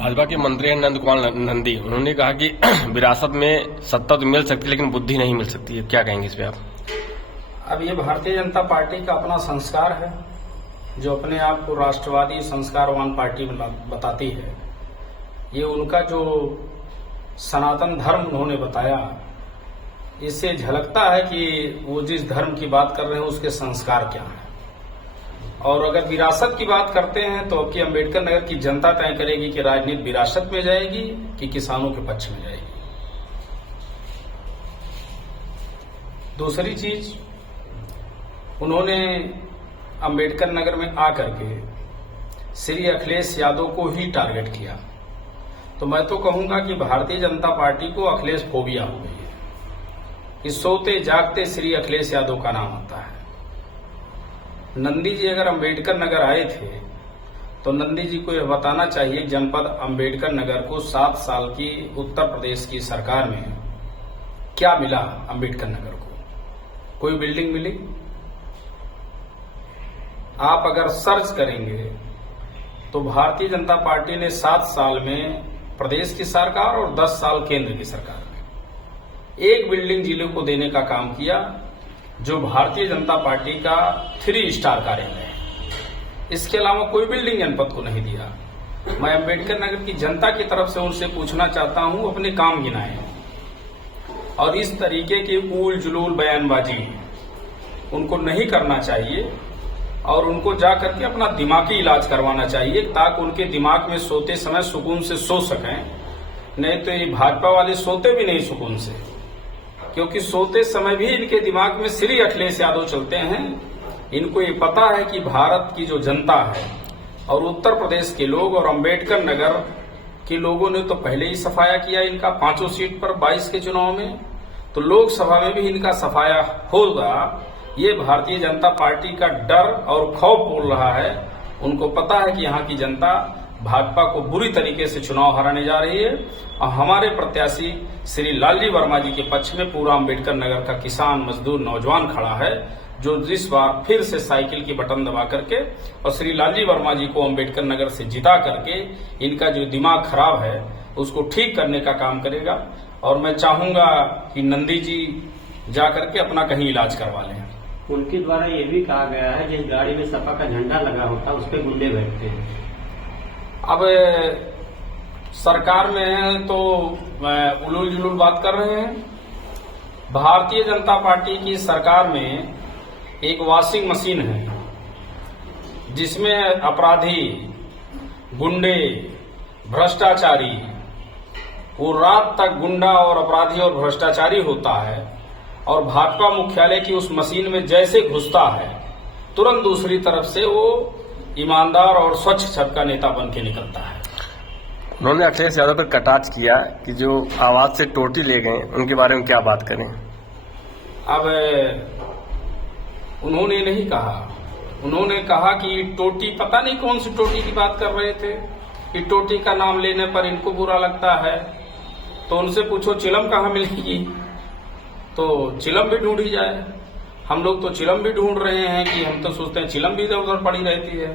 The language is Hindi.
भाजपा के मंत्री हैं नंद कुमार नंदी, उन्होंने कहा कि विरासत में सत्ता तो मिल सकती है लेकिन बुद्धि नहीं मिल सकती है। क्या कहेंगे इस पे आप? अब ये भारतीय जनता पार्टी का अपना संस्कार है, जो अपने आप को राष्ट्रवादी संस्कारवान पार्टी बताती है। ये उनका जो सनातन धर्म उन्होंने बताया, इससे झलकता है कि वो जिस धर्म की बात कर रहे हैं उसके संस्कार क्या हैं। और अगर विरासत की बात करते हैं तो अब की अम्बेडकर नगर की जनता तय करेगी कि राजनीति विरासत में जाएगी कि किसानों के पक्ष में जाएगी। दूसरी चीज, उन्होंने अम्बेडकर नगर में आकर के श्री अखिलेश यादव को ही टारगेट किया। तो मैं तो कहूंगा कि भारतीय जनता पार्टी को अखिलेश फोबिया हो गई है। इस सोते जागते श्री अखिलेश यादव का नाम आता है। नंदी जी अगर अम्बेडकर नगर आए थे तो नंदी जी को यह बताना चाहिए जनपद अम्बेडकर नगर को 7 साल की उत्तर प्रदेश की सरकार में क्या मिला। अम्बेडकर नगर को कोई बिल्डिंग मिली? आप अगर सर्च करेंगे तो भारतीय जनता पार्टी ने 7 साल में प्रदेश की सरकार और 10 साल केंद्र की सरकार में एक बिल्डिंग जिले को देने का काम किया, जो भारतीय जनता पार्टी का 3 स्टार कार्यालय है। इसके अलावा कोई बिल्डिंग जनपद को नहीं दिया। मैं अम्बेडकर नगर की जनता की तरफ से उनसे पूछना चाहता हूं, अपने काम गिनाएं और इस तरीके की ऊल जुलूल बयानबाजी उनको नहीं करना चाहिए और उनको जाकर के अपना दिमागी इलाज करवाना चाहिए ताकि उनके दिमाग में सोते समय सुकून से सो सकें। नहीं तो ये भाजपा वाले सोते भी नहीं सुकून से, क्योंकि सोते समय भी इनके दिमाग में श्री अखिलेश यादव चलते हैं। इनको ये पता है कि भारत की जो जनता है और उत्तर प्रदेश के लोग और अम्बेडकर नगर के लोगों ने तो पहले ही सफाया किया इनका 5 सीट पर 22 के चुनाव में, तो लोकसभा में भी इनका सफाया होगा। ये भारतीय जनता पार्टी का डर और खौफ बोल रहा है। उनको पता है कि यहाँ की जनता भाजपा को बुरी तरीके से चुनाव हराने जा रही है और हमारे प्रत्याशी श्री लालजी वर्मा जी के पक्ष में पूरा अम्बेडकर नगर का किसान, मजदूर, नौजवान खड़ा है, जो इस बार फिर से साइकिल की बटन दबा करके और श्री लालजी वर्मा जी को अम्बेडकर नगर से जिता करके इनका जो दिमाग खराब है उसको ठीक करने का काम करेगा। और मैं चाहूंगा कि नंदी जी जाकर के अपना कहीं इलाज करवा लें। उनके द्वारा ये भी कहा गया है जिस गाड़ी में सपा का झंडा लगा होता है उस पर गुंडे बैठते हैं। अब सरकार में है तो उलूल जुलूल बात कर रहे हैं। भारतीय जनता पार्टी की सरकार में एक वॉशिंग मशीन है जिसमें अपराधी, गुंडे, भ्रष्टाचारी, वो रात तक गुंडा और अपराधी और भ्रष्टाचारी होता है और भाजपा मुख्यालय की उस मशीन में जैसे घुसता है तुरंत दूसरी तरफ से वो ईमानदार और स्वच्छ छत का नेता बन के निकलता है। उन्होंने अखिलेश यादव पर कटाक्ष किया कि जो आवाज से टोटी ले गए, उनके बारे में क्या बात करें? अब उन्होंने नहीं कहा, उन्होंने कहा कि टोटी, पता नहीं कौन सी टोटी की बात कर रहे थे कि टोटी का नाम लेने पर इनको बुरा लगता है। तो उनसे पूछो चिलम कहाँ मिलेगी, तो चिलम भी ढूंढी जाए। हम लोग तो चिलम भी ढूंढ रहे हैं कि हम तो सोचते हैं चिलम भी इधर उधर पड़ी रहती है।